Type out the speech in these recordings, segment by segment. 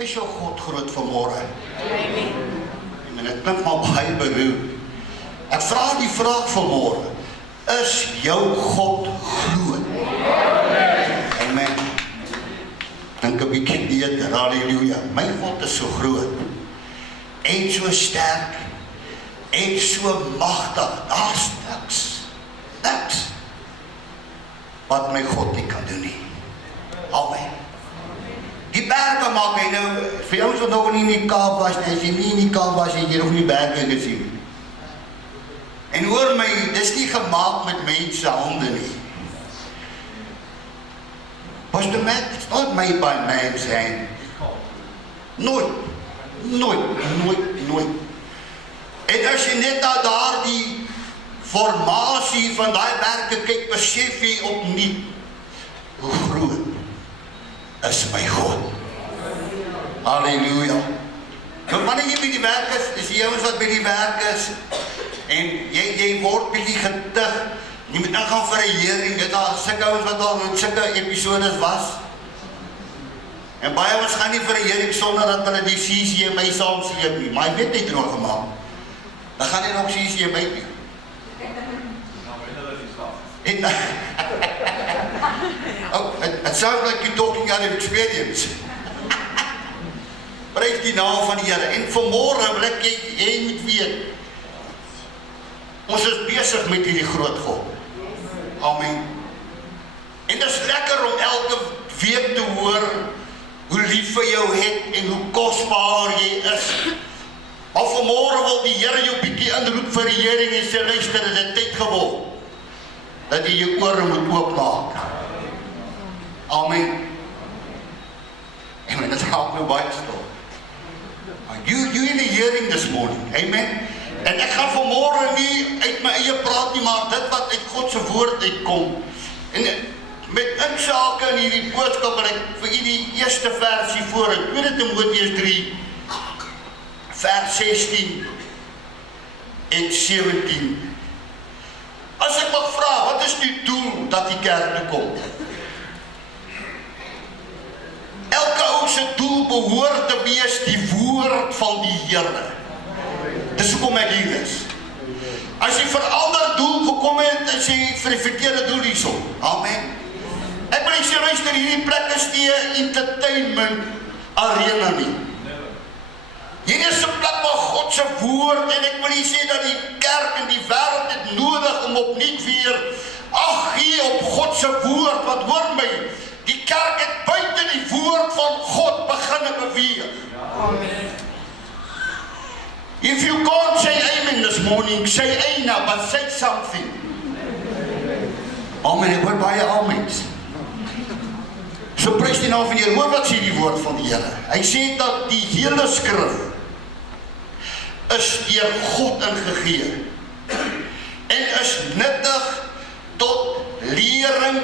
Is jou God groot vanmorgen? En dit klink maar baie beroep. Ek vra die vraag vanmorgen, is jou God groot? Amen. Dink 'n bietjie beter, halleluja. My God is so groot, en so sterk, en so magtig, daar's niks, wat my God nie kan doen nie. Amen. Die berge maak hy nou, vir jou wat nog nie in die Kaap was, as jy nie in die Kaap was, jy nog nie berge gesien. En hoor my, dis nie gemaak met mense hande nie. Pastor Matt, it's not made by man's hand. Nooit. En as jy net na daardie formasie van daai berge kyk, besef jy opnuut hoe groot is my God. Halleluja. Nou wanneer jy by die werk is die ouens wat by die werk is, en jy word bietjie getig, jy moet nou gaan vir 'n hearing, dit daar sulke ouens wat al in sulke episodes was, en baie ons gaan nie vir 'n hearing sonder dat hulle die CCMA saam sleep nie, maar jy weet net nog gemaak, dan gaan jy nog CCMA nie. Oh, it sounds like you're talking out of experience. Prys die naam van die Here. En vanmôre wil ek jy moet weet, ons is besig met hierdie groot God. Amen. En dit is lekker om elke week te hoor hoe lief vir jou het en hoe kosbaar jy is. Maar vanmôre wil die Here jou bietjie inroep vir die Here en sê luister, dit is tyd geword dat jy jou ore moet oopmaak. Amen. En dit help nou baie stil. You in the hearing this morning. Amen. En ek gaan vanmôre nie uit my eie praat nie, maar dit wat uit God se woord uitkom. En met insake in hierdie boodskap wil ek vir u die eerste versie voor in 2 Timoteus 3 vers 16 en 17. As ek mag vra, wat is die doel dat die kerk toe kom? Elke ou se doel behoort te wees die woord van die Here. Dis hoekom ek hier is. As jy vir 'n ander doel gekom het, is jy vir die verkeerde doel hierso. Amen. Ek wil sê luister, hierdie plek is nie 'n entertainment arena nie. Hier is 'n plek waar God se woord, en ek wil sê dat die kerk en die wêreld dit nodig om opnuut weer ag gee op God se woord, wat hoor my, die kerk het buite die woord van God begin beweeg. Amen. If you can't say amen this morning, say amen, but say something. Amen, ek hoor baie amens. So prys die naam van die Here. Hoor wat sê die woord van die Here. Hy sê dat die hele skrif is deur God ingegee en is nuttig tot lering.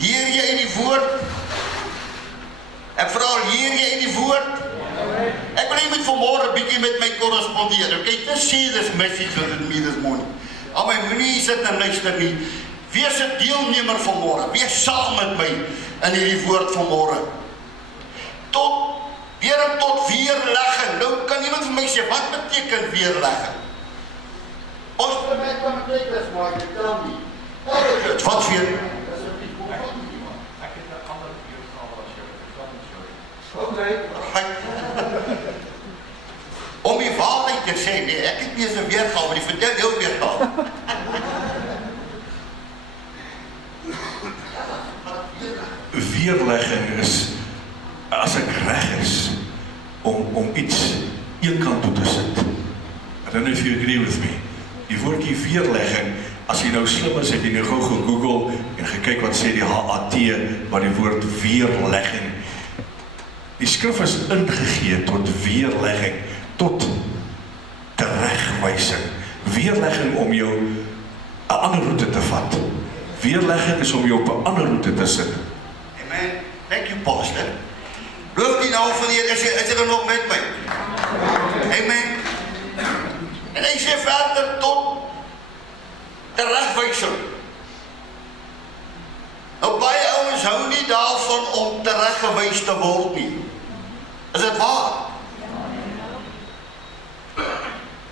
Leer jy in die woord? Ek vra, leer jy in die woord? Ek wil jy moet vanmôre 'n bietjie met my korrespondeer. Okay, just see this message with me this morning. Maar moenie sit en luister nie. Wees 'n deelnemer vanmôre. Wees saam met my in hierdie woord vanmôre. Tot weerlegging. Nou kan iemand vir my sê, wat beteken weerlegging? Ons probeer kom kyk dis maar, jy tel nie. Wat weer? Ek het 'n ander weergawe as jou. Okay. Om die waarheid te sê, nee, ek het nie eens 'n weergawe, die vertel jou weergawe. Weerlegging is, as ek reg is, om iets een kant toe te sit. I don't know if you agree with me. Die woordjie weerlegging, as jy nou slim is, het jy nou gou gegoogel en gekyk wat sê die HAT, maar die woord weerlegging. Die skrif is ingegee tot weerlegging, tot teregwysing. Weerlegging om jou 'n ander roete te vat. Weerlegging is om jou op 'n ander roete te sit. Amen. Thank you, pastor. Loof die naam van die Here, is jy nog met my? Amen. En hy sê verder tot teregwysing. Nou baie ouens hou nie daarvan om tereggewys te word nie. Is dit waar?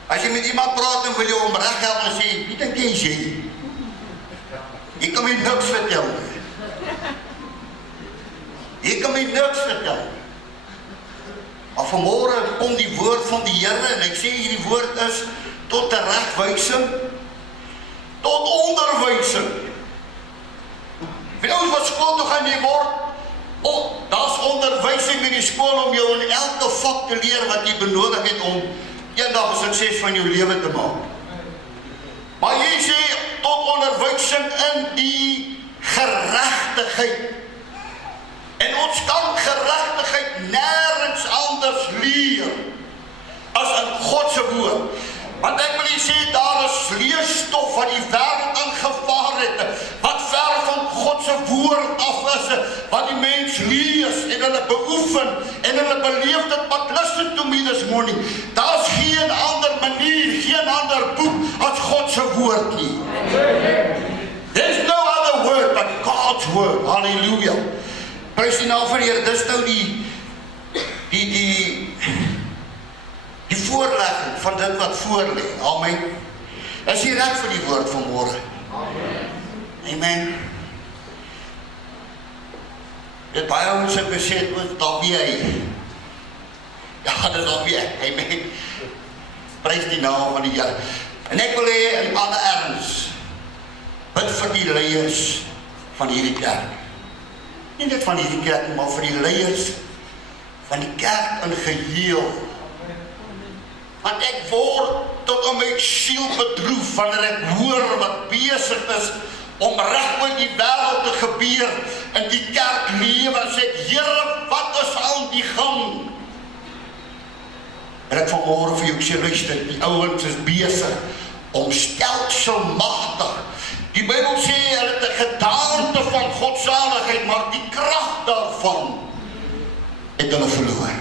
As jy met iemand praat en wil jy hom reghelp en sê, wie dink jy is jy? Jy kan my niks vertel. Jy kan my niks vertel. Maar vanmôre kom die woord van die Here en ek sê hierdie woord is tot teregwysing, tot onderwysing. Vir ons wat skool toe gaan jy word, daar's onderwysing in die skool om jou in elke vak te leer wat jy benodig het om eendag 'n sukses van jou lewe te maak. Maar jy sê tot onderwysing in die geregtigheid. En ons kan geregtigheid nêrens anders leer as in God se woord. Want ek wil sê daar is leerstof wat die wêreld aangevaar het, wat ver van God se woord af is, wat die mens lees en hulle beoefen en hulle beleef dit. But listen to me this morning. Daar's geen ander manier, geen ander boek as God se woord nie. There's no other word but God's word. Hallelujah. Prys die naam van die Here. Dis nou die voorlegging van dit wat voor lê. Amen. Is jy reg vir die woord van môre? Amen. Dit baie ons het gesê, daar wie hy. Ja, dit is al wie. Amen. Prys die naam van die Here. En ek wil hê in alle erns bid vir die leiers van hierdie kerk. Nie net van hierdie kerk, maar vir die leiers van die kerk in geheel. Want ek word tot in my siel bedroef wanneer ek hoor wat besig is om reg oor die wêreld te gebeur in die kerk lewe. En sê ek, Here, wat is aan die gang? En ek vanmôre vir jou sê, luister, die ouens is besig om stelselmagtig. Die Bybel sê hulle het 'n gedaante van godsaligheid, maar die krag daarvan het hulle verloor.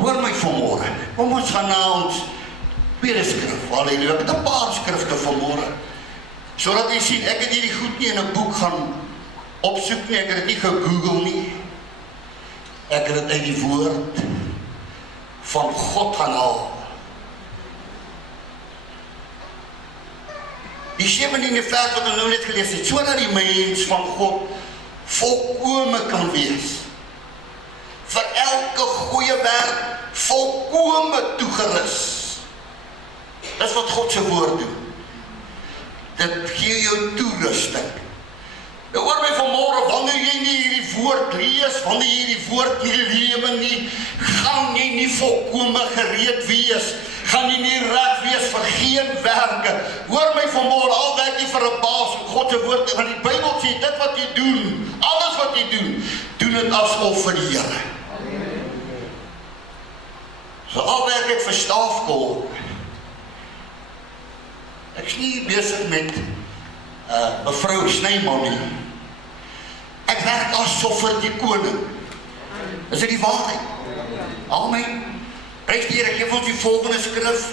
Hoor my vanmôre. Kom ons gaan na ons tweede skrif. Halleluja. Ek het 'n paar skrifte vanmôre. Sodat jy sien, ek het hierdie goed nie in 'n boek gaan opsoek nie. Ek het dit nie gegoogel nie. Ek het dit uit die woord van God gaan haal. Die 17de vers wat ons nou net gelees het, sodat die mens van God volkome kan wees. Vir elke goeie werk volkome toegerus. Dis wat God se woord doen. Dit gee jou toerusting. Nou hoor my vanmôre, wanneer jy nie hierdie woord lees, wanneer jy hierdie woord nie lewe nie, gaan jy nie volkome gereed wees, gaan jy nie reg wees vir geen werke. Hoor my vanmôre, al werk jy vir 'n baas en God se woord, want die Bybel sê dit wat jy doen, alles wat jy doen, doen dit asof vir die Here. So al werk ek vir staafkol, ek is nie besig met mevrou Snyman nie. Ek werk asof vir die koning. Is dit die waarheid? Amen. Prys die Here, geef ons die volgende skrif.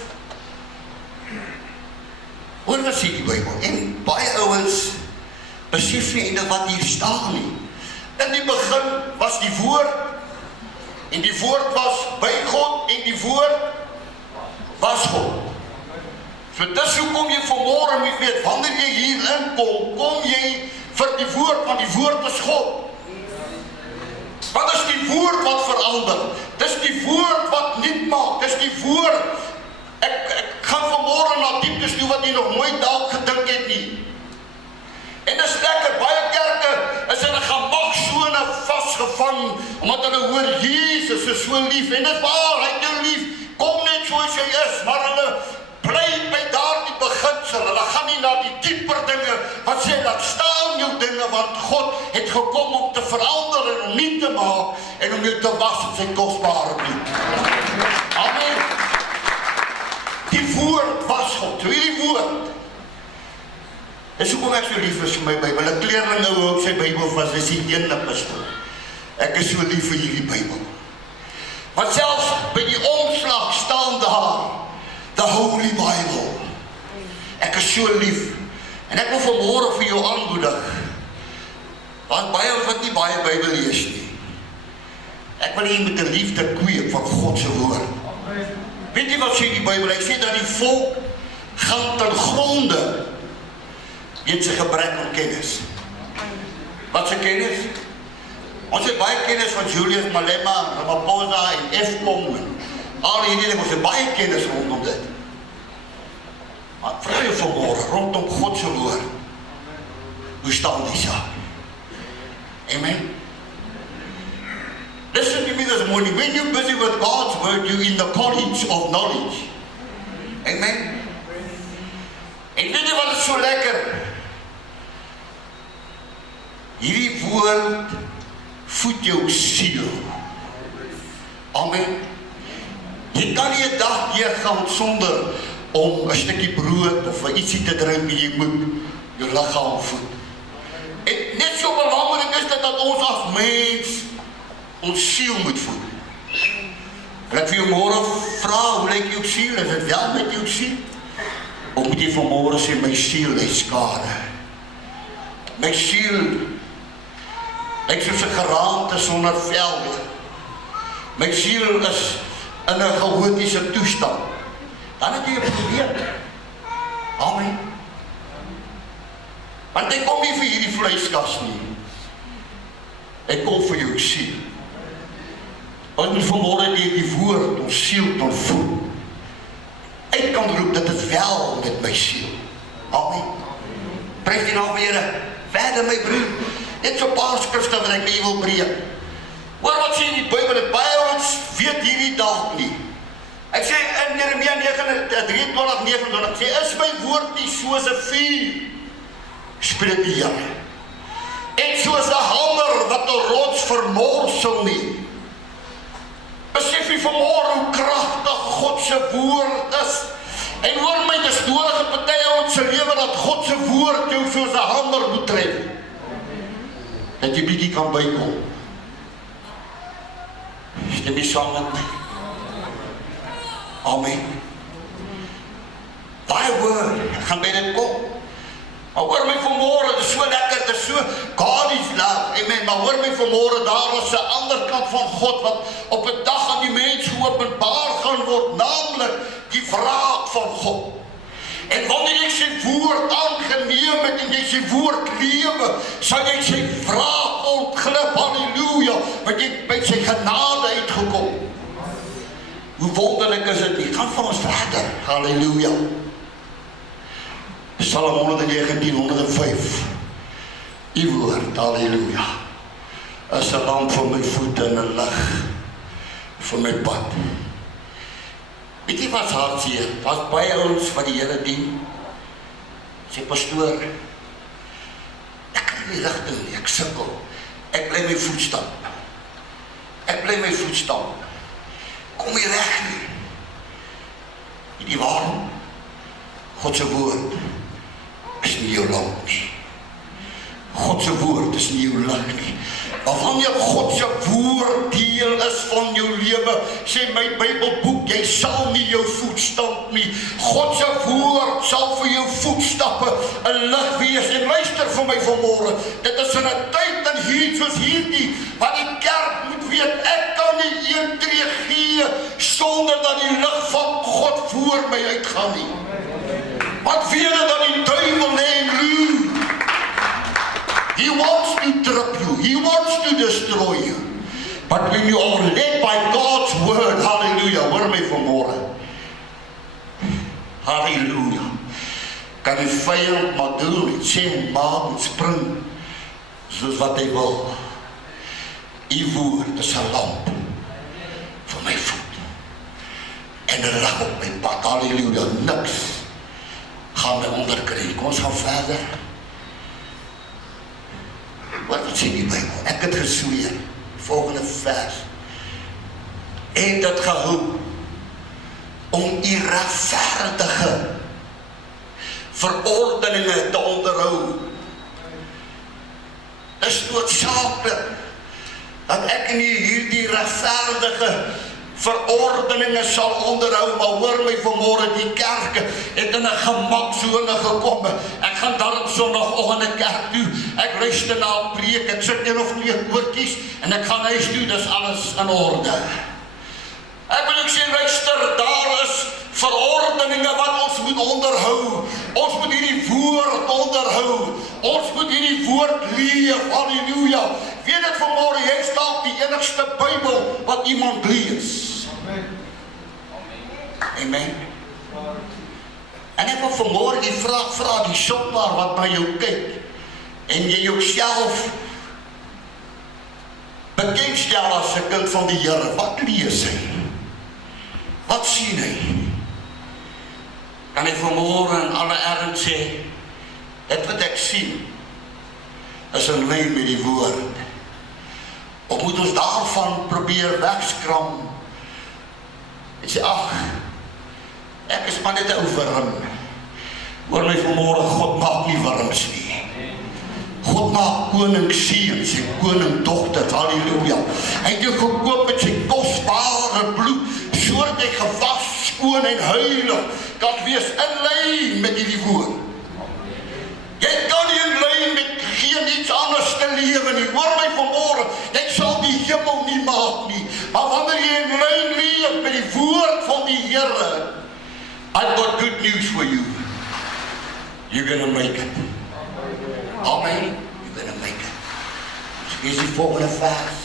Hoor wat sê die Bybel. En baie ouens besef nie eintlik wat hier staan nie. In die begin was die woord, en die woord was by God, en die woord was God. So dis hoekom jy vanmôre moet weet, wanneer jy hier inkom, kom jy vir die woord, want die woord is God. Wat is die woord wat verander? Dis die woord wat nuut maak, dis die woord. Ek gaan vanmôre na dieptes toe wat jy nog nooit dalk gedink het nie. En dis lekker, baie kerke is in 'n gemagsone vasgevang, omdat hulle hoor Jesus is so lief, en dis waar, hy het jou lief, kom net soos jy is, maar hulle bly by daardie beginsel, hulle gaan nie na die dieper dinge, wat sê, laat staan jou dinge, want God het gekom om te verander en om nie te maak, en om jou te was in sy kosbare bloed. Amen. Die woord was God, so hierdie woord. Dis hoekom ek so lief is vir my Bybel. 'n Kleerling nou ook sy Bybel vas, dis die een epistel. Ek is so lief vir hierdie Bybel. Want selfs by die omslag staan daar, the Holy Bible. Ek is so lief. En ek wil vanmôre vir jou aanmoedig. Want baie ons wat nie baie Bybel lees nie. Ek wil hier met 'n liefde kweek van God se woord. Weet jy wat sê die Bybel? Hy sê dat die volk gaan ten gronde weens 'n gebrek aan kennis. Wat se kennis? Ons het baie kennis van Julius Malema, Ramaphosa en Eskom en al hierdie dinge, ons het baie kennis rondom dit. Maar vra jou vanmôre rondom God se woord. Hoe staan die saak? Amen. Listen to me this morning. When you're busy with God's word, you're in the college of knowledge. Amen. En weet jy wat is so lekker? Hierdie woord voed jou siel. Amen. Jy kan nie 'n dag deurgaan sonder om 'n stukkie brood of ietsie te drink en jy moet jou liggaam voed. En net so belangrik is dit dat ons as mens ons siel moet voed. En ek vir jou môre vra, hoe lyk jou siel? Is dit wel met jou siel? Of moet jy vanmôre sê, my siel ly skade? My siel lyk soos 'n geraamte sonder velde. My siel is in 'n chaotiese toestand. Dan het jy 'n probleem. Amen. Want hy kom nie vir hierdie vleiskas nie. Hy kom vir jou siel. Ons moet vanmôre deur die woord ons siel tot voed. Ek kan roep dat dit wel met my siel. Amen. Prys die naam van die Here. Verder my broer. Net so 'n paar skrifte wat ek mee wil breek. Hoor wat sê die Bybel, en baie ons weet hierdie dalk nie. Ek sê in Jeremia 23:29 sê, is my woord nie soos 'n vuur, spreek die Here, en soos 'n hamer wat 'n rots vermorsel nie. Besef jy vanmôre hoe kragtig God se woord is. En hoor my, dis nodig in party ons se lewe dat God se woord jou soos 'n hamer moet tref. Dat jy bietjie kan bykom. Stem jy saam met my? Amen. Daai woord gaan by dit kom. Maar hoor my vanmôre, dit is so lekker, dit is so God is love. Amen. Maar hoor my vanmôre, daar is 'n ander kant van God wat op 'n dag aan die mens geopenbaar gaan word, naamlik die wraak van God. En wanneer jy sy woord aangeneem het en jy sy woord lewe, sal jy sy wraak ontglip, halleluja, want jy by sy genade uitgekom. Hoe wonderlik is dit nie? Gaan van ons verder, halleluja. Psalm 119, 105. Die woord, halleluja, is 'n lamp vir my voete en 'n lig vir my pad. Weet jy wat hartseer? Was baie ons wat die Here dien. Sê pastoor, ek kan nie rigting nie, ek sukkel. Ek bly my voetstap. Ek bly my voetstap. Kom nie reg nie. Weet jy waarom? God se woord is nie jou lamp nie. God se woord is nie jou lig nie. Maar wanneer God se woord deel is van jou lewe, sê my Bybelboek, jy sal nie jou voetstap nie. God se woord sal vir jou voetstappe 'n lig wees. En luister vir my vanmôre, dit is in 'n tyd en hier soos hierdie, wat die kerk moet weet, ek kan nie een tree gee sonder dat die lig van God voor my uitgaan nie. Wat weer dan die duiwel lê en loer. He wants to trip you. He wants to destroy you. But when you are led by God's word, hallelujah, hoor my vanmôre. Hallelujah. Kan die vyand maar doen en sê en maak en spring soos wat hy wil. Die woord is 'n lamp vir my voet en 'n lig op my pad. Hallelujah. Niks gaan my onderkry. Kom ons gaan verder. Wat sê die Bybel? Ek het gesweer, volgende vers. En dit gehou om die regverdige verordeninge te onderhou. Is noodsaaklik dat ek nie hierdie regverdige verordeninge sal onderhou, maar hoor my vanmôre, die kerk het in 'n gemaksone gekom. Ek Ek gaan daarom Sondagoggend in die kerk toe. Ek luister na 'n preek, ek sit 1 of 2 woordjies en ek gaan huis toe, dis alles in orde. Ek wil ook sê, luister, daar is verordeninge wat ons moet onderhou. Ons moet hierdie woord onderhou. Ons moet hierdie woord leef. Halleluja. Weet dit vanmôre, jy is dalk die enigste Bybel wat iemand lees. Amen. En ek wil vanmôre die vraag vra, die shopper wat na jou kyk en jy jouself bekendstel as 'n kind van die Here. Wat lees hy? Wat sien hy? Kan ek vanmôre in alle erns sê, dit wat ek sien is in lyn met die woord. Of moet ons daarvan probeer wegskram en sê, ag, ek is maar net 'n ou wurm. Hoor my vanmôre, God maak nie wurms nie. God maak koningsseuns en koningdogters, halleluja. Hy het jou gekoop met sy kosbare bloed, sodat jy gewas, skoon en heilig kan wees in lyn met hierdie woord. Jy kan nie in lyn met geen iets anders te lewe nie. Hoor my vanmôre, jy sal die hemel nie maak nie. Maar wanneer jy in lyn leef met die woord van die Here, I've got good news for you. You're gonna make it. Amen. You're gonna make it. Dis die volgende vers.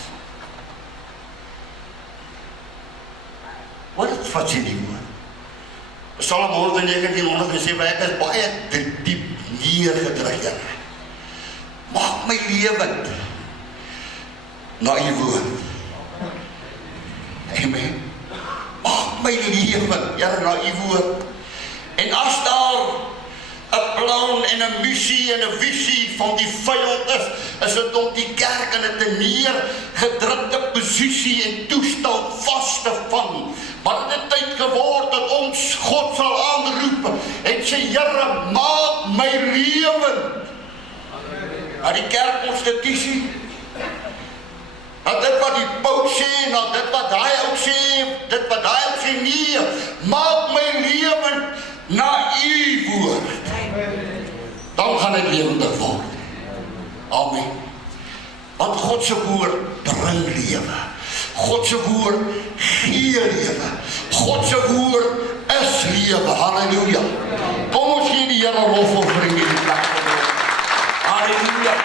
Wat sê die woord? Psalm 119:107, ek is baie diep neergedruk, Here. Maak my lewend na u woord. Amen. Maak my lewend, Here, na u woord. En as daar 'n plan en 'n missie en 'n visie van die vyand is dit om die kerk in 'n neergedrukte posisie en toestand vas te vang. Maar dit het tyd geword dat ons God sal aanroep en sê, Here, maak my lewend. Na die kerkkonstitusie, na dit wat die paus sê, na dit wat hy ook sê, dit wat hy ook sê, nee, maak my lewend na u woord. Dan gaan ek lewendig word. Amen. Want God se woord bring lewe. God se woord gee lewe. God se woord is lewe. Halleluja. Kom ons gee die Here lofoffering in die plek. Halleluja.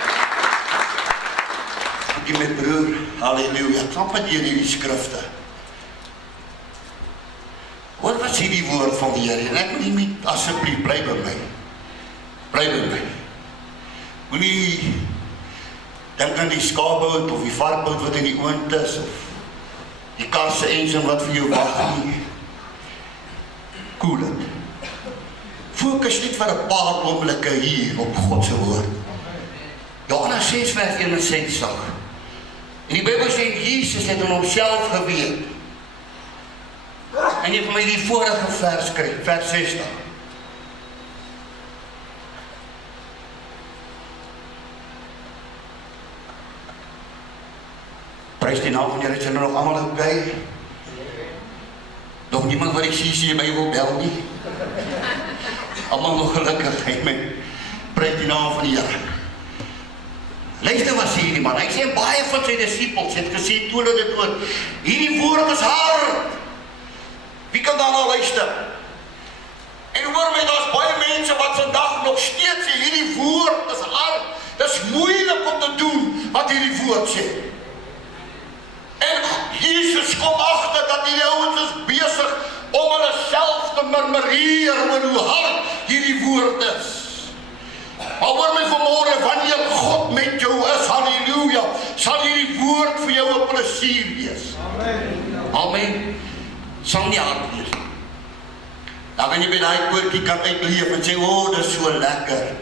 Dankie my broer. Halleluja. Knap met hierdie skrifte. Hoor wat sê die woord van die Here? En ek wil nie asseblief bly by my. Bly by my. Moenie dink aan die skaapbout of die varkbout wat in die oond is, of die kar se engine wat vir jou wag nie. Koel dit. Fokus net vir 'n paar oomblikke hier op God se woord. Johannes 6:61. En die Bybel sê Jesus het aan homself geweet. En jy vir my die vorige vers kry, vers 60. Prys die naam van die Here, is nog allemaal oké? Nog niemand wat ek sê my wil bel nie? Allemaal nog gelukkig, amen. Prys die naam van die Here. Luister wat sê die man, hy sê baie van sy disciples het gesê, toe hulle dit hoor, hierdie woord is hard. Wie kan daarna luister? En hoor my, daar's baie mense wat vandag nog steeds sê, hierdie woord is hard, dis moeilik om te doen wat hierdie woord sê. En Jesus kom agter dat die ouens is besig om hulle self te murmureer oor hoe hard hierdie woord is. Maar hoor my vanmôre, wanneer God met jou is, halleluja, sal hierdie woord vir jou 'n plesier wees. Amen. Amen. Sal nie hard wees. Dan wanneer jy by daai koortjie kan uitleef en sê, o, dit is so lekker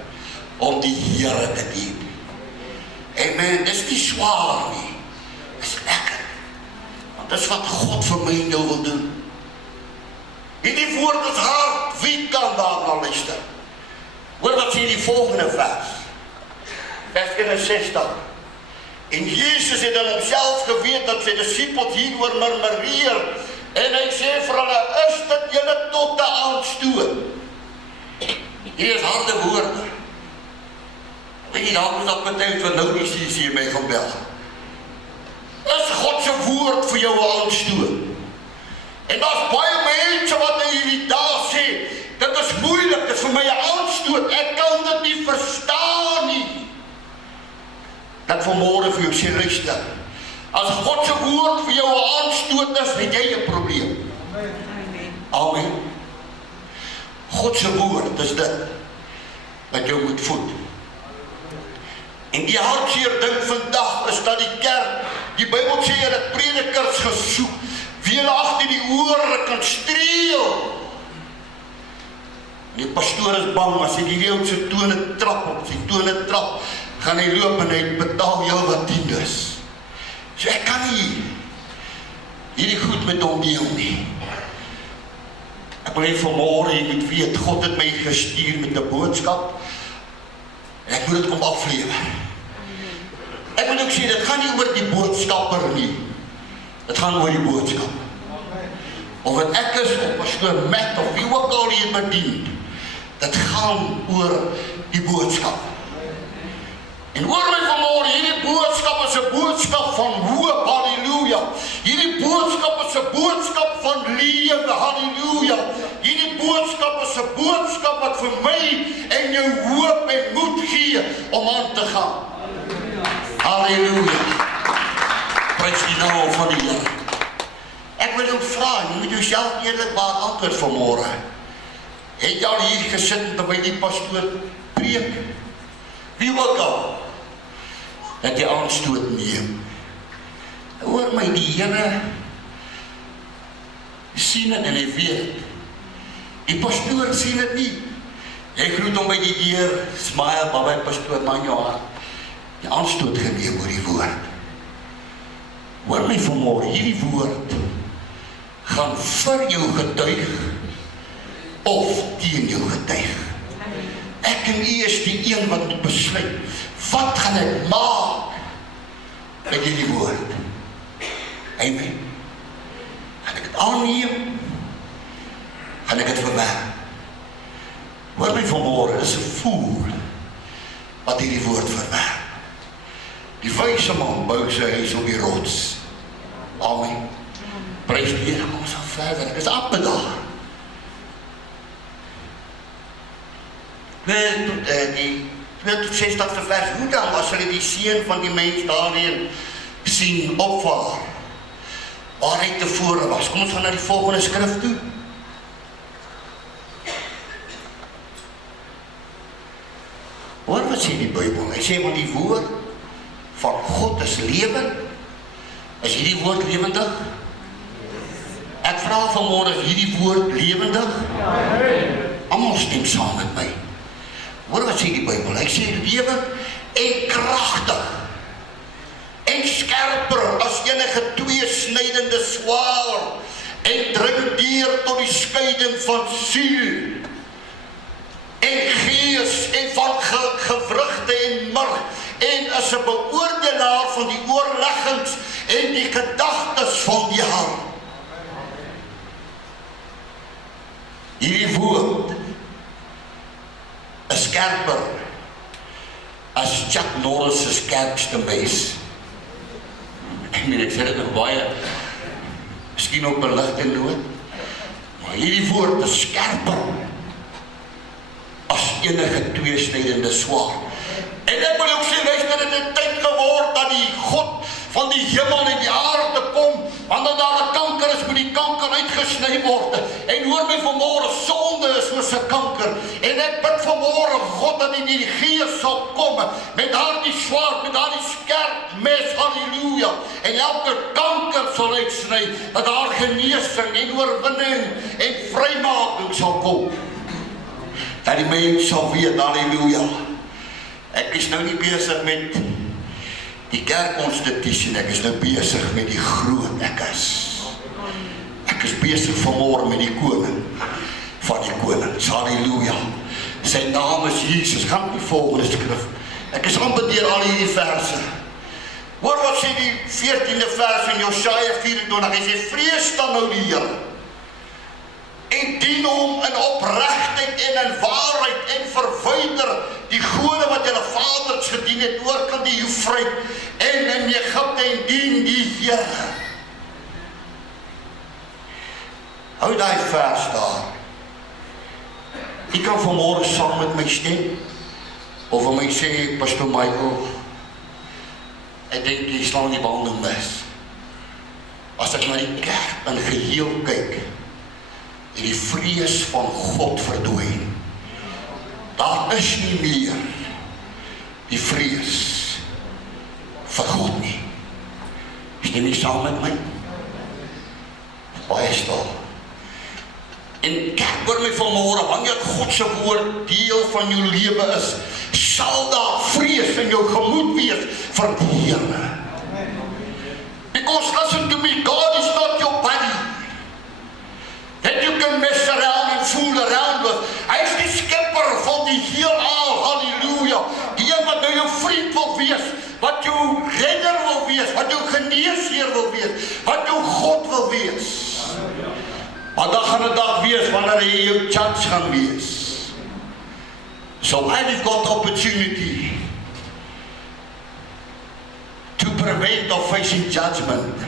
om die Here te dien. Amen, dis nie swaar nie. Dis lekker. Want dis wat God vir my en jou wil doen. Hierdie woord is hard, wie kan daarna luister? Hoor wat sê die volgende vers. Vers 61. En Jesus het aan homself geweet dat sy disciples hieroor murmureer. En hy sê vir hulle, is dit julle tot 'n aanstoot? Hier is harde woorde. Weet jy, daar is dat partij wat nou die CC my gaan bel. Is God se woord vir jou 'n aanstoot? En daar's baie mense wat in hierdie dae sê, dit is moeilik, dit is vir my 'n aanstoot, ek kan dit nie verstaan nie. Dat vanmôre vir jou sê, luister, as God se woord vir jou 'n aanstoot is, het jy 'n probleem. Amen. God se woord is dit wat jou moet voed. En die hartseer ding vandag is dat die kerk, die Bybel sê jy het predikers gesoek, wie hulle agter die ore kan streel. Die pastoor is bang, as hy die reeld sy tone trap op, sy tone trap, gaan hy loop en hy betaal jou wat tiendes. So ek kan nie hierdie goed met hom deel nie. Ek wil net vanmôre, jy moet weet, God het my gestuur met 'n boodskap, en ek moet dit kom aflewer. Ek wil ook sê, dit gaan nie oor die boodskapper nie, dit gaan oor die boodskap. Of het ek is, of pastoor Matt, of wie ook al jy bedien, dit gaan oor die boodskap. En hoor my vanmôre, hierdie boodskap is 'n boodskap van hoop, halleluja. Hierdie boodskap is 'n boodskap van lewe, halleluja. Hierdie boodskap is 'n boodskap wat vir my en jou hoop en moed gee om aan te gaan. Halleluja. Prys die naam van die Here. Ek wil jou vra, jy moet jouself eerlikwaar antwoord vanmôre. Het jy al hier gesit terwyl die pastoor preek? Wie ook al, dat jy aanstoot neem. Hoor my, die Here sien dit en hy weet. Die pastoor sien dit nie. Hy groet hom by die deur, smile, baie pastoor, man jou hand. Die aanstoot geneem oor die woord. Hoor my vanmôre, hierdie woord gaan vir jou getuig of teen jou getuig. Ek en u is die een wat moet besluit, wat gaan ek maak met hierdie woord? Amen. Gaan ek dit aanneem? Gaan ek dit verwerp? Hoor my vanmôre, is 'n voel wat hierdie woord verwerp. Die wyse man bou sy huis op die rots. Amen. Prys die Here, kom ons gaan verder. Ek is amper daar. Die 62ste vers, hoe dan as hulle die seun van die mens daarin sien opvaar, waar hy tevore was? Kom ons gaan na die volgende skrif toe. Hoor wat sê die Bybel? Hy sê, want die woord van God is lewend. Is hierdie woord lewendig? Ek vra vanmôre, is hierdie woord lewendig? Almal stem saam met my. Hoor wat sê die Bybel? Hy sê lewend en kragtig en skerper as enige tweesnydende swaard en dring deur tot die skeiding van siel en gees en van gewrigte en murg en is 'n beoordelaar van die oorleggings en die gedagtes van die hart. Hierdie woord is skerper as Chuck Norris se skerpste mes. Ek meen, ek sê dit nog baie, miskien op 'n ligte noot, maar hierdie woord is skerper as enige tweesnydende swaard. En ek wil ook sê, luister, dit het tyd geword dat die God van die hemel en die aarde kom, wanneer daar 'n kanker is, moet die kanker uitgesny word. En hoor my vanmôre, sonde is soos 'n kanker. En ek bid vanmôre, God, dat in die Gees sal kom, met daardie swaard, met daardie skerp mes, halleluja, en elke kanker sal uitsny, dat daar genesing en oorwinning en vrymaking sal kom. Dat die mens sal weet, halleluja, ek is nou nie besig met die kerkkonstitusie, ek is nou besig met die groot ek is. Ek is besig vanmôre met die koning van die konings, halleluja. Sy naam is Jesus. Gaan die volgende skrif. Ek is amper deur al hierdie verse. Hoor wat sê die 14de vers in Josaja 24, hy sê, vrees dan nou die Here en dien hom in opregtheid en in waarheid en verwyder die gode wat julle vaders gedien het oorkant die Eufruit en in Egipte en dien die Here. Hou daai vers daar. Ek kan vanmôre saam met my stem of vir my sê, Pastor Michael, ek dink jy slaan die bal nou mis. As ek na die kerk in geheel kyk en die vrees van God verdwyn, daar is nie meer die vrees vir God nie. Stem jy saam met my? Baie stil. En kyk oor my vanmôre, wanneer God se woord deel van jou lewe is, sal daar vrees in jou gemoed wees vir die Here. Because listen to me, God is not your buddy that you can mess around and fool around with. Hy is die skepper van die heelal, halleluja. Die een wat nou jou vriend wil wees, wat jou redder wil wees, wat jou geneesheer wil wees, wat jou God wil wees. Maar dan gaan 'n dag wees wanneer hy jou judge gaan wees. So I've got opportunity to prevent of facing judgment.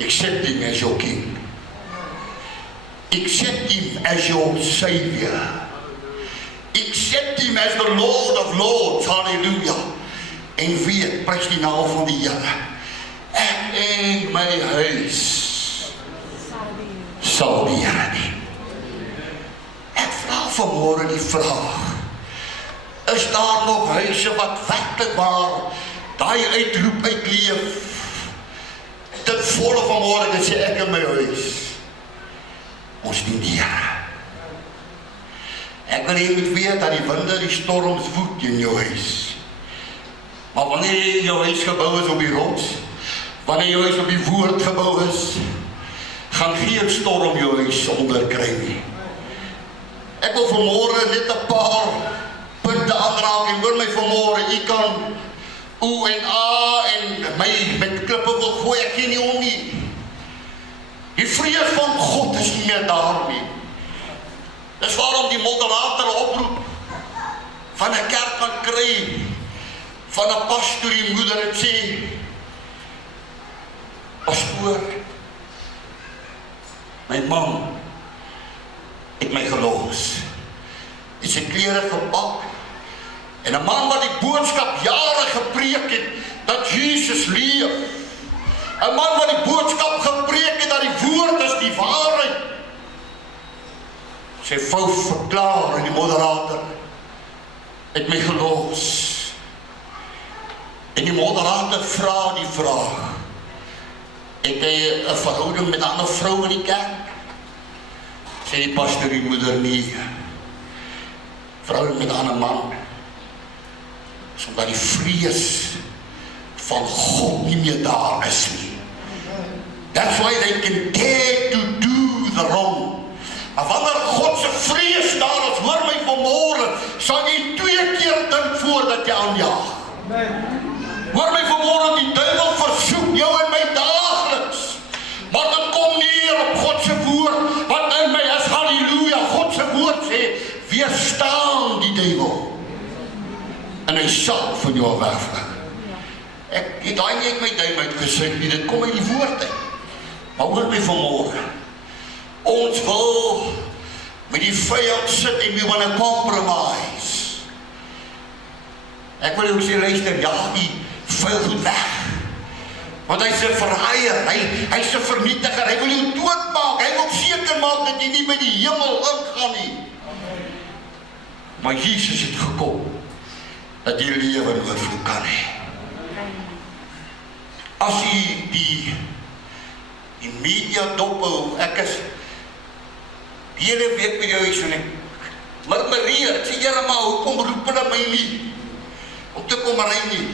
Accept him as your king. Accept him as your savior. Accept him as the Lord of Lords. Hallelujah. En weet, prys die naam van die Here. Ek en my huis sal die Here dien. Ek vra vanmôre die vraag, is daar nog huise wat werklik waar daai uitroep uitleef? Dit volle vanmôre dat sê ek in my huis, ons dien die Here. Ek wil jy moet weet dat die winde, die storms woed in jou huis. Maar wanneer jou huis gebou is op die rots, wanneer jou huis op die woord gebou is, gaan geen storm jou huis onderkry nie. Ek wil vanmôre net 'n paar punte aanraak en hoor my vanmôre, u kan oe en a en my met klippe wil gooi, ek gee nie om nie. Die vrees van God is nie meer daar nie. Dis waarom die moderator oproep van 'n kerk kan kry, van 'n pastorie moeder het sê, pastoor, my man het my gelos. Het sy klere gepak en 'n man wat die boodskap jare gepreek het dat Jesus leef. 'n Man wat die boodskap gepreek het dat die woord is die waarheid. Sy vrou verklaar en die moderator het my gelos. En die moderator vra die vraag, het hy 'n verhouding met 'n ander vrou in die kerk? Sê die pastorie moeder nie. Vrou met 'n ander man. Omdat die vrees van God nie meer daar is nie. That's why they can dare to do the wrong. Maar wanneer God se vrees daar is, hoor my vanmôre, sal jy 2 keer dink voordat jy aanjaag. Hoor my vanmôre, die duiwel versoek jou en my daagliks. Maar dit kom neer op God se woord, wat in my is, halleluja. God se woord sê, weerstaan die duiwel. En hy sal van jou wegvlug. Ek het daai nie uit my duim uitgesit nie, dit kom uit die woord uit. Maar hoor my vanmôre, ons wil met die vyand sit en we wanna compromise. Ek wil jou sê, luister, jaag die vuil goed weg. Want hy is 'n verraaier, hy is 'n vernietiger, hy wil jou doodmaak, hy wil seker maak dat jy nie by die hemel ingaan nie. Maar Jesus het gekom dat jy lewe in oorvloed kan hê. As jy die media dophou, ek is die hele week by jou huis en ek murmureer, ek sê, Here, maar hoekom roep hulle my nie om te kom ry nie?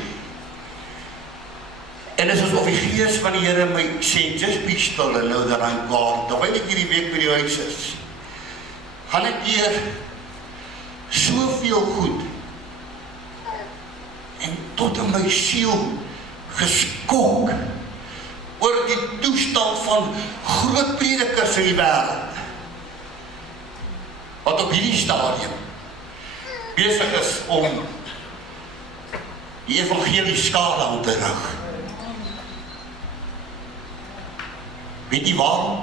En dit is asof die gees van die Here my sê, just be still and know that I'm God. Terwyl ek hierdie week by die huis is, gaan ek hier soveel goed en tot in my siel geskok oor die toestand van groot predikers in die wêreld. wat op hierdie stadium besig is om die evangelie skade aan te rig. Weet jy waarom?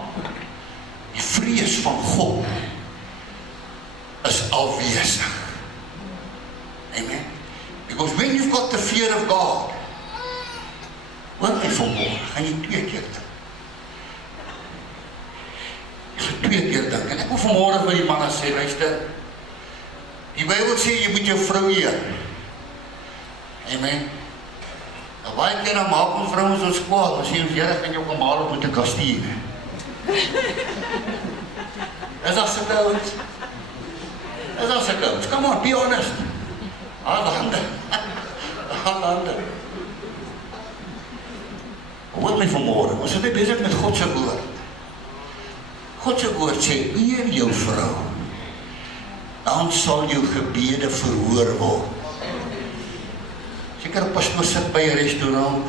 Die vrees van God is alwesig. Amen. Because when you've got the fear of God, hoor my vanmorgen, gaan jy 2 keer dink. Jy gaan 2 keer dink. En ek wil vanmorgen vir die manne sê, luister, die Bybel sê, jy moet jou vrou eer. Amen. En baie keer dan maak ons vrouens ons kwaad, ons sê ons Here gaan jou gemaal op met 'n kastier. Is dat so ouens? Is dat so ouens? Come on, be honest. Alle hande. Alle hande. Hoor my vanmorgen, ons is nie bezig met God se woord. God se woord sê, eer jou vrou, dan sal jou gebede verhoor word. Seker 'n pastoor sit by 'n restaurant,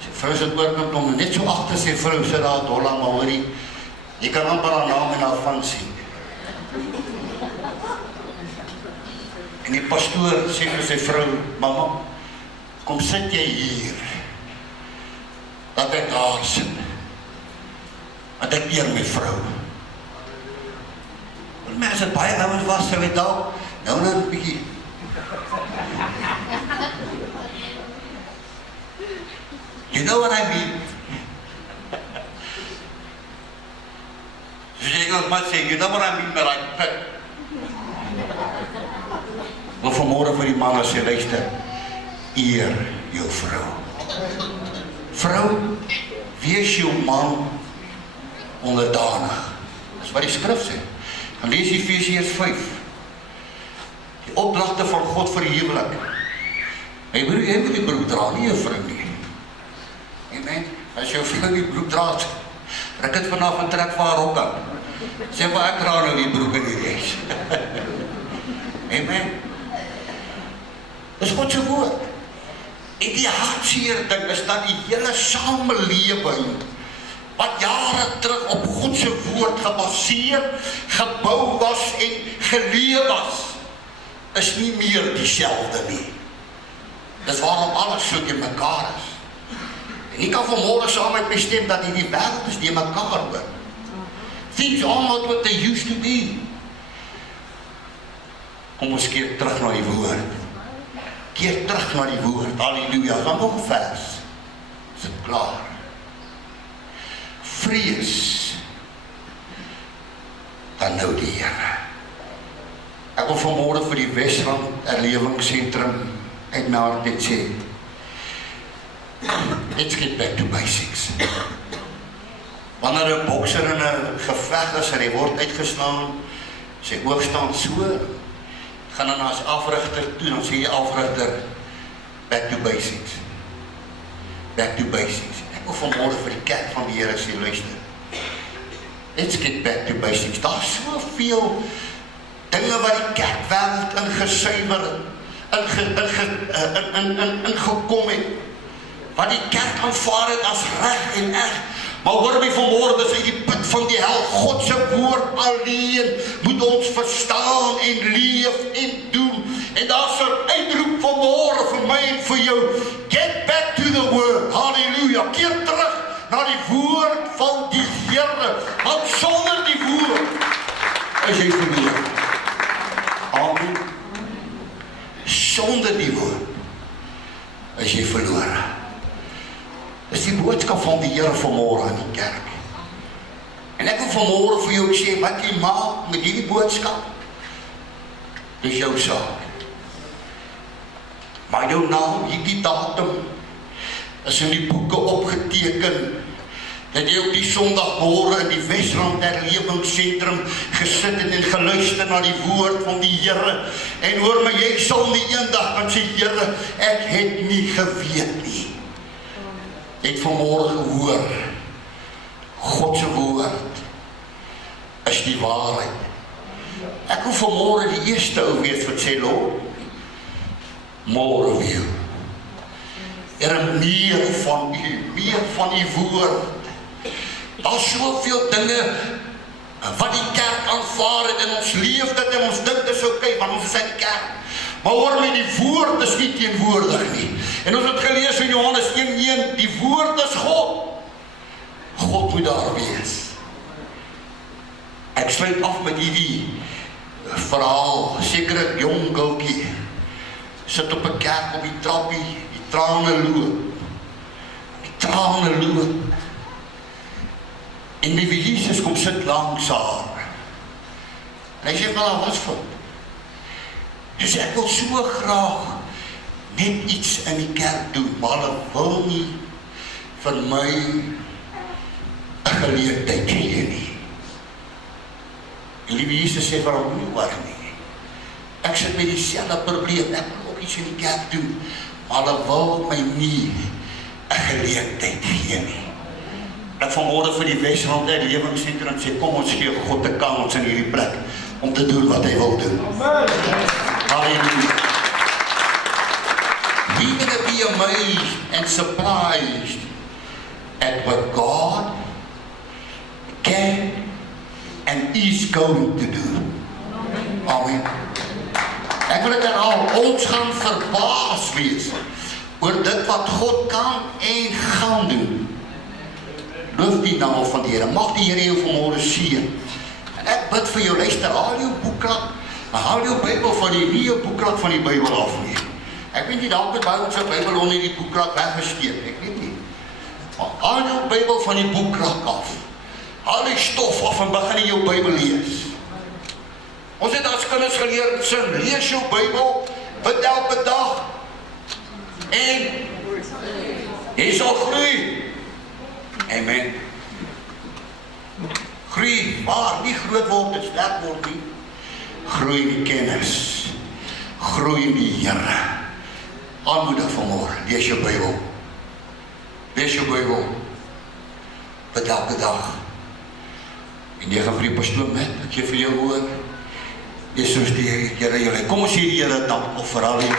sy vrou sit oorkant om, net so agter sy vrou sit daar dollar, maar hoorie, jy kan amper haar naam en haar van sien. En die pastoor sê vir sy vrou, mama, kom sit jy hier, dat ek daar sit, want ek eer my vrou. Maar as het baie ouens was, sou het al, nou een bietjie. You know what I mean? Soos jy Engels moet sê, you know what I mean, but I put. Wil vanmorgen vir die manne sê, luister, eer jou vrou. Vrou, wees jou man onderdanig. Dis wat die skrif sê. Dan lees Efesiërs 5. Die opdragte van God vir die huwelik. Jy moet die broek dra, nie jou vrou nie. Amen. As jou vrou die broek dra, ruk het vanaf en trek vir haar rok aan. Sê maar ek dra nou die broek in die reis. Amen. Dis God se woord. En die hartseer ding is dat die hele samelewing wat jare terug op God se woord gebaseer, gebou was en geleef was, is nie meer dieselfde nie. Dis waarom alles so te mekaar is. En ek kan vanmorgen saam met my stem dat die wêreld is te mekaar hoor. Things are not what they used to be. Kom ons keer terug na die woord. Keer terug na die woord. Halleluja. Dan nog 'n vers. Is dit klaar? Vrees dan nou die Here. Ek wil vanmorgen vir die Wesrand Herlewingsentrum uit my hart net sê, let's get back to basics. Wanneer 'n bokser in 'n geveg is en hy word uitgeslaan, sy oog staan so, gaan dan as afrigter toe, dan sê jy afrigter, back to basics. Back to basics. Ek wil vanmorgen vir die kerk van die Here sê, luister, let's get back to basics. Daar is soveel dinge wat die kerkwêreld ingesuiwer, ingekom het, wat die kerk aanvaar het as reg en eg. Maar hoor my vanmorgen, dis uit die put van die hel, God se woord alleen moet ons verstaan en leef en doen. En daar's 'n uitroep vanmorgen vir my en vir jou. Get back to the word. Halleluja. Keer terug na die woord van die Here. Want sonder die woord is jy verloor. Amen. Sonder die woord is jy verloor. Dis die boodskap van die Here vanmorgen in die kerk. En ek wil vanmorgen vir jou sê, wat jy maak met hierdie boodskap, dis jou saak. Maar jou naam, hierdie datum, is in die boeke opgeteken, dat jy op die Sondagmorgen in die Wesrand Herlewingsentrum gesit het en geluister na die woord van die Here. En hoor my, jy sal nie eendag kan sê, Here, ek het nie geweet nie. Ek het vanmorgen gehoor, God se woord is die waarheid. Ek wil vanmorgen die eerste ou wees wat sê, Lord, more of you. Here, meer van u woord. Daar is soveel dinge wat die kerk aanvaar het en ons leef dit en ons dink dit is oké, want ons is in die kerk. Maar hoor my, die woord is nie teenwoordig nie. En ons het gelees in Johannes 1:1, die woord is God. God moet daar wees. Ek sluit af met hierdie verhaal, sekere jong goukie, sit op 'n kerk op die trappie, die trane loop. En die Jesus kom sit langs haar. En hy sê, maar wat van? Dus ek wil so graag net iets in die kerk doen, maar hulle wil nie vir my 'n geleentheid gee nie. En lieve Jesus sê vir hom, nie waar nie. Ek sit met dieselfde probleem, ek wil ook iets in die kerk doen, maar hulle wil my nie 'n geleentheid gee nie. Ek vanmôre vir die Wesrand Lewenssentrum sê, kom ons gee God 'n kans in hierdie plek om te doen wat hy wil doen. Hallelujah. We're going to be amazed and surprised at what God can and is going to do. Amen. Ek wil dit herhaal, ons gaan verbaas wees oor dit wat God kan en gaan doen. Loof die naam van die Here. Mag die Here jou vanmôre seën. En ek bid vir jou, luister, haal jou boekrak, haal jou Bybel van die nie boekrak van die Bybel af nie. Ek weet nie, dalk het baie ons Bybel onder die boekrak weggesteek, ek weet nie. Maar haal jou Bybel van die boekrak af. Haal die stof af en begin jou Bybel lees. Ons het as kinders geleer sing, lees jou Bybel, bid elke dag en jy sal groei. Amen. Groei, maar nie groot word en sterk word nie. Groei in die kennis. Groei in die Here. Aanmoedig vanmôre, lees jou Bybel. Lees jou Bybel. Bid elke dag. En jy gaan vir die pastoor met, ek gee vir jou woord. Jy soos die Here, kom ons sê die Here dank of vir al die